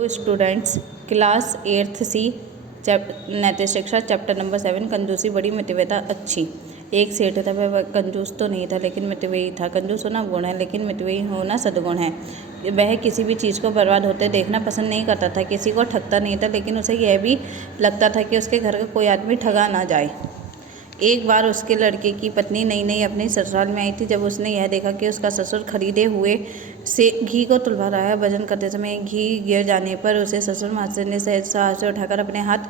तो students, class 8th सी नैतिक शिक्षा चैप्टर नंबर 7 कंजूसी बड़ी मितव्ययता अच्छी। एक सेठ था, वह कंजूस तो नहीं था लेकिन मितव्ययी था। कंजूस होना गुण है लेकिन मितव्ययी होना सद्गुण है। वह किसी भी चीज़ को बर्बाद होते देखना पसंद नहीं करता था, किसी को ठगता नहीं था, लेकिन उसे यह भी लगता था कि उसके घर का कोई आदमी ठगा ना जाए। एक बार उसके लड़के की पत्नी नई नई अपने ससुराल में आई थी। जब उसने यह देखा कि उसका ससुर खरीदे हुए से घी को तुलवा रहा है, भजन करते समय घी गिर जाने पर उसे ससुर मास्टर ने सहज साहस से उठाकर अपने हाथ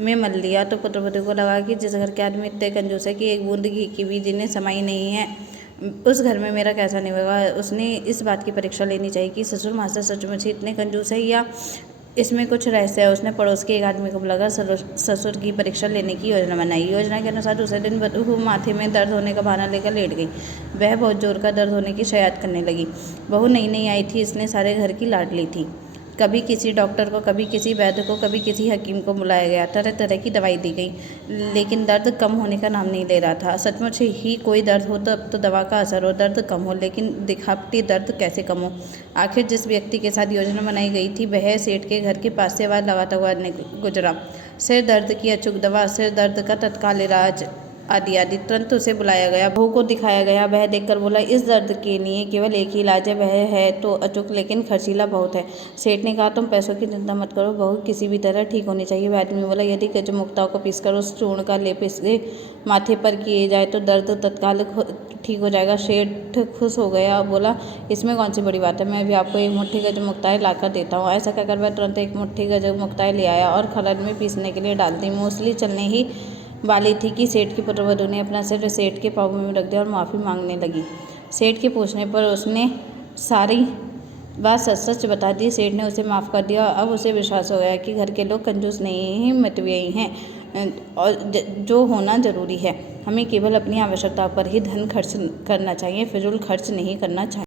में मल लिया, तो पुत्रवधू को लगा कि जिस घर के आदमी इतने कंजूस है कि एक बूंद घी की भी जिन्हें समाई नहीं है, उस घर में मेरा कैसा नहीं होगा। उसने इस बात की परीक्षा लेनी चाहिए कि ससुर मास्टर सचमुच ही इतने कंजूस है या इसमें कुछ रहस्य है। उसने पड़ोस के एक आदमी को बुलाकर ससुर की परीक्षा लेने की योजना बनाई। योजना के अनुसार दूसरे दिन बहू माथे में दर्द होने का बहाना लेकर लेट गई। वह बहुत जोर का दर्द होने की शिकायत करने लगी। बहू नई नई आई थी, इसने सारे घर की लाडली थी। कभी किसी डॉक्टर को, कभी किसी वैद्य को, कभी किसी हकीम को बुलाया गया, तरह तरह की दवाई दी गई, लेकिन दर्द कम होने का नाम नहीं ले रहा था। सचमुच ही कोई दर्द हो तब तो दवा का असर हो, दर्द कम हो, लेकिन दिखावटी दर्द कैसे कम हो। आखिर जिस व्यक्ति के साथ योजना बनाई गई थी वह सेठ के घर के पास से आवाज लगाता हुआ गुजरा। सिर दर्द की अचूक दवा, सिर दर्द का तत्काल इलाज, आदि आदि। तुरंत उसे बुलाया गया, बहू को दिखाया गया। वह देखकर बोला, इस दर्द के लिए केवल एक ही इलाज है, वह है तो अचूक लेकिन खर्चीला बहुत है। सेठ ने कहा, तुम पैसों की चिंता मत करो, बहू किसी भी तरह ठीक होनी चाहिए। वह आदमी बोला, यदि गजमुक्ताओं को पीसकर उस चूर्ण का लेप इसके माथे पर किए जाए तो दर्द तत्काल ठीक हो जाएगा। सेठ खुश हो गया, बोला, इसमें कौन सी बड़ी बात है, मैं अभी आपको एक मुट्ठी गजमुक्ताएं लाकर देता हूँ। ऐसा कहकर वह तुरंत एक मुट्ठी गजमुक्ताएं ले आया और खलल में पीसने के लिए डाल दी। मूसली चलने ही वाली थी कि सेठ की पुत्रवधू ने अपना सिर सेठ के पाँव में रख दिया और माफ़ी मांगने लगी। सेठ के पूछने पर उसने सारी बात सच सच बता दी। सेठ ने उसे माफ़ कर दिया। अब उसे विश्वास हो गया कि घर के लोग कंजूस नहीं ही मितव्ययी हैं और जो होना ज़रूरी है। हमें केवल अपनी आवश्यकता पर ही धन खर्च करना चाहिए, फिजूल खर्च नहीं करना चाहिए।